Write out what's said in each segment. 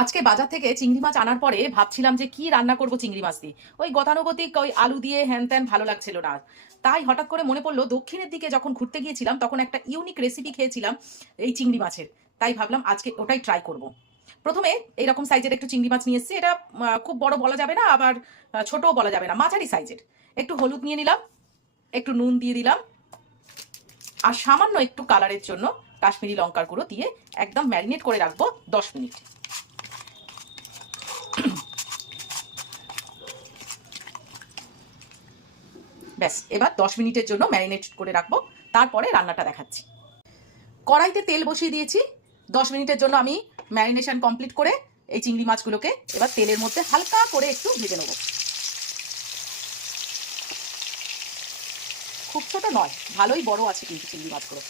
আজকে বাজার থেকে চিংড়ি মাছ আনার পরে ভাবছিলাম যে কি রান্না করব চিংড়ি মাছ দিয়ে। ওই গতানুগতিক ওই আলু দিয়ে হ্যান ত্যান ভালো লাগছিল না। তাই হঠাৎ করে মনে পড়লো দক্ষিণের দিকে যখন ঘুরতে গিয়েছিলাম তখন একটা ইউনিক রেসিপি খেয়েছিলাম এই চিংড়ি মাছের। তাই ভাবলাম আজকে ওটাই ট্রাই করব। প্রথমে এইরকম সাইজের একটু চিংড়ি মাছ নিয়ে এসেছি। এটা খুব বড় বলা যাবে না, আবার ছোটও বলা যাবে না, মাঝারি সাইজের। একটু হলুদ নিয়ে নিলাম, একটু নুন দিয়ে দিলাম, আর সামান্য একটু কালারের জন্য কাশ্মীরি লঙ্কার গুঁড়ো দিয়ে একদম ম্যারিনেট করে রাখবো 10 মিনিট। ব্যাস, এবার 10 মিনিটের জন্য ম্যারিনেট করে রাখবো, তারপরে রান্নাটা দেখাচ্ছি। কড়াইতে তেল বসিয়ে দিয়েছি। 10 মিনিটের জন্য আমি ম্যারিনেশন কমপ্লিট করে এই চিংড়ি মাছগুলোকে এবার তেলের মধ্যে হালকা করে একটু ভেজে নেব। খুব ছোট নয়, ভালোই বড় আছে কিন্তু চিংড়ি মাছগুলো।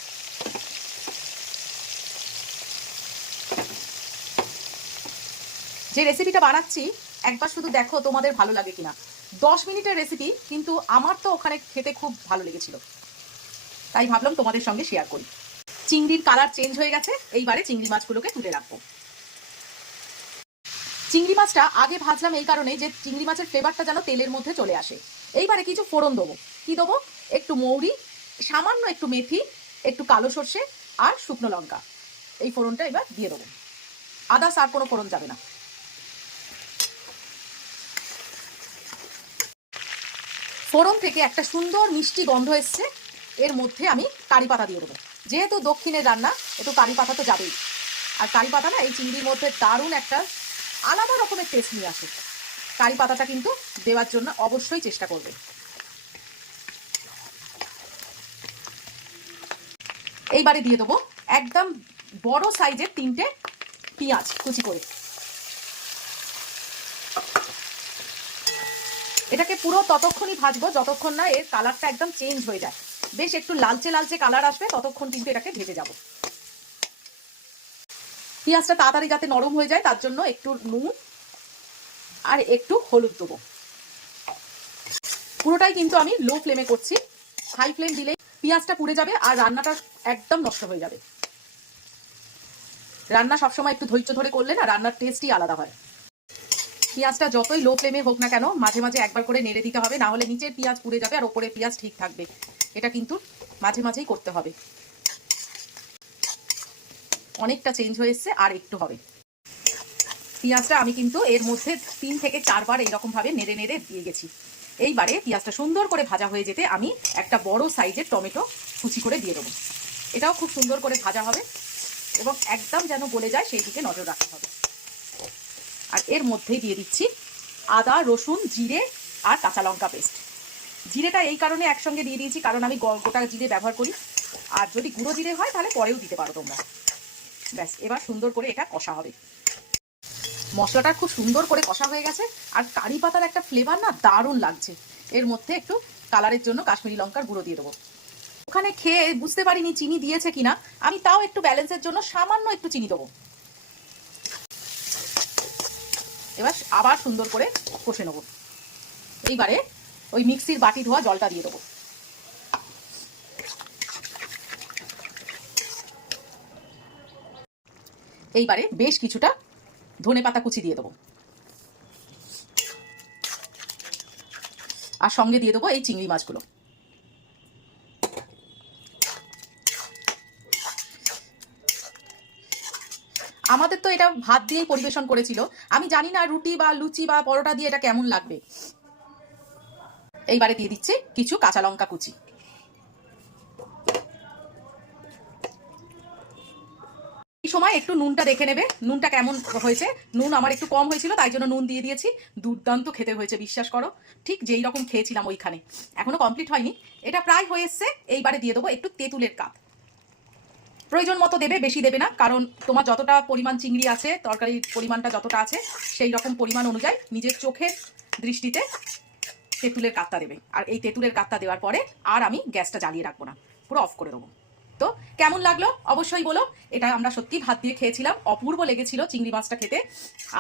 যে রেসিপিটা বানাচ্ছি একবার শুধু দেখো তোমাদের ভালো লাগে কিনা। 10 মিনিটের রেসিপি, কিন্তু আমার তো ওখানে খেতে খুব ভালো লেগেছিল, তাই ভাবলাম তোমাদের সঙ্গে শেয়ার করি। চিংড়ির কালার চেঞ্জ হয়ে গেছে, এইবারে চিংড়ি মাছগুলোকে তুলে রাখবো। চিংড়ি মাছটা আগে ভাজলাম এই কারণে যে চিংড়ি মাছের ফ্লেভারটা যেন তেলের মধ্যে চলে আসে। এইবারে কিছু ফোড়ন দেবো। কি দেবো? একটু মৌরি, সামান্য একটু মেথি, একটু কালো সর্ষে আর শুকনো লঙ্কা। এই ফোড়নটা এবার দিয়ে দেবো। আদার্স আর কোনো ফোড়ন যাবে না। ফোড়ন থেকে একটা সুন্দর মিষ্টি গন্ধ এসছে। এর মধ্যে আমি কারি পাতা দিয়ে দেবো। যেহেতু দক্ষিণের রান্না, একটু কারি পাতা তো যাবেই। আর কারি পাতা না এই চিংড়ির মধ্যে দারুণ একটা আলাদা রকমের টেস্ট নিয়ে আসে। কারি পাতাটা কিন্তু দেওয়ার জন্য অবশ্যই চেষ্টা করবে। এইবারে দিয়ে দেবো একদম বড় সাইজের 3টে পেঁয়াজ কুচি করে। এটাকে পুরো ততক্ষণই ভাজবো যতক্ষণ না এর কালারটা একদম চেঞ্জ হয়ে যায়। বেশ একটু লালচে লালচে কালার আসবে, ততক্ষণ কিন্তু এটাকে ভেজে যাব। পেঁয়াজটা তাড়াতাড়ি যাতে নরম হয়ে যায় তার জন্য একটু নুন আর একটু হলুদ দেবো। পুরোটাই কিন্তু আমি লো ফ্লেমে করছি। হাই ফ্লেম দিলে পেঁয়াজটা পুড়ে যাবে আর রান্নাটা একদম নষ্ট হয়ে যাবে। রান্না সবসময় একটু ধৈর্য ধরে করলে না রান্নার টেস্টই আলাদা হয়। পেঁয়াজটা যতই লো ফ্লেমে হোক না কেন, মাঝে মাঝে একবার করে নেড়ে দিতে হবে, না হলে নিচের পেঁয়াজ পুড়ে যাবে আর ওপরে পেঁয়াজ ঠিক থাকবে। এটা কিন্তু মাঝে মাঝেই করতে হবে। অনেকটা চেঞ্জ হয়ে এসছে, আর একটু হবে। পেঁয়াজটা আমি কিন্তু এর মধ্যে 3 থেকে 4 বার এইরকম ভাবে নেড়ে নেড়ে দিয়ে গেছি। এইবারে পেঁয়াজটা সুন্দর করে ভাজা হয়ে যেতে আমি একটা বড় সাইজের টমেটো কুচি করে দিয়ে দেবো। এটাও খুব সুন্দর করে ভাজা হবে এবং একদম যেন গলে যায় সেই দিকে নজর রাখতে হবে। আর এর মধ্যেই দিয়ে দিচ্ছি আদা, রসুন, জিরে আর কাঁচা লঙ্কা পেস্ট। জিরেটা এই কারণে একসঙ্গে দিয়ে দিয়েছি কারণ আমি গোটা জিরে ব্যবহার করি, আর যদি গুঁড়ো জিরে হয় তাহলে পরেও দিতে পারো তোমরা। ব্যাস, এবার সুন্দর করে এটা কষা হবে। মশলাটা খুব সুন্দর করে কষা হয়ে গেছে, আর কারি পাতার একটা ফ্লেভার না দারুণ লাগছে। এর মধ্যে একটু কালারের জন্য কাশ্মীরি লঙ্কার গুঁড়ো দিয়ে দেবো। ওখানে খেয়ে বুঝতে পারিনি চিনি দিয়েছে কিনা, আমি তাও একটু ব্যালেন্সের জন্য সামান্য একটু চিনি দেবো। এবার আবার সুন্দর করে কষে নেবো। এইবারে ওই মিক্সির বাটি ধোয়া জলটা দিয়ে দেবো। এইবারে বেশ কিছুটা ধনেপাতা কুচি দিয়ে দেবো, আর সঙ্গে দিয়ে দেবো এই চিংড়ি মাছগুলো। আমাদের তো এটা ভাত দিয়েই পরিবেশন করেছিল, আমি জানি না রুটি বা লুচি বা পরোটা দিয়ে এটা কেমন লাগবে। এইবারে দিয়ে দিচ্ছি কিছু কাঁচা লঙ্কা কুচি। এই সময় একটু নুনটা দেখে নেবে, নুনটা কেমন হয়েছে। নুন আমার একটু কম হয়েছিল, তাই জন্য নুন দিয়ে দিয়েছি। দুর্দান্ত খেতে হয়েছে, বিশ্বাস করো, ঠিক যেই রকম খেয়েছিলাম ওইখানে। এখনো কমপ্লিট হয়নি, এটা প্রায় হয়ে এসছে। এইবারে দিয়ে দেবো একটু তেঁতুলের কাপ। প্রয়োজন মতো দেবে, বেশি দেবে না, কারণ তোমার যতটা পরিমাণ চিংড়ি আছে, তরকারির পরিমাণটা যতটা আছে সেই রকম পরিমাণ অনুযায়ী নিজের চোখের দৃষ্টিতে তেঁতুলের কাতটা দেবে। আর এই তেঁতুলের কাতটা দেওয়ার পরে আর আমি গ্যাসটা জ্বালিয়ে রাখবো না, পুরো অফ করে দেবো। তো কেমন লাগলো অবশ্যই বলো। এটা আমরা সত্যি ভাত দিয়ে খেয়েছিলাম, অপূর্ব লেগেছিল চিংড়ি মাছটা খেতে।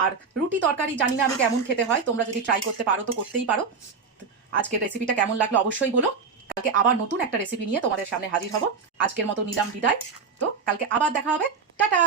আর রুটি তরকারি জানি না আমি কেমন খেতে হয়, তোমরা যদি ট্রাই করতে পারো তো করতেই পারো। আজকের রেসিপিটা কেমন লাগলো অবশ্যই বলো। কালকে আবার নতুন একটা রেসিপি নিয়ে তোমাদের সামনে হাজির হব। আজকের মতো নিলাম বিদায়, তো কালকে আবার দেখা হবে। টাটা।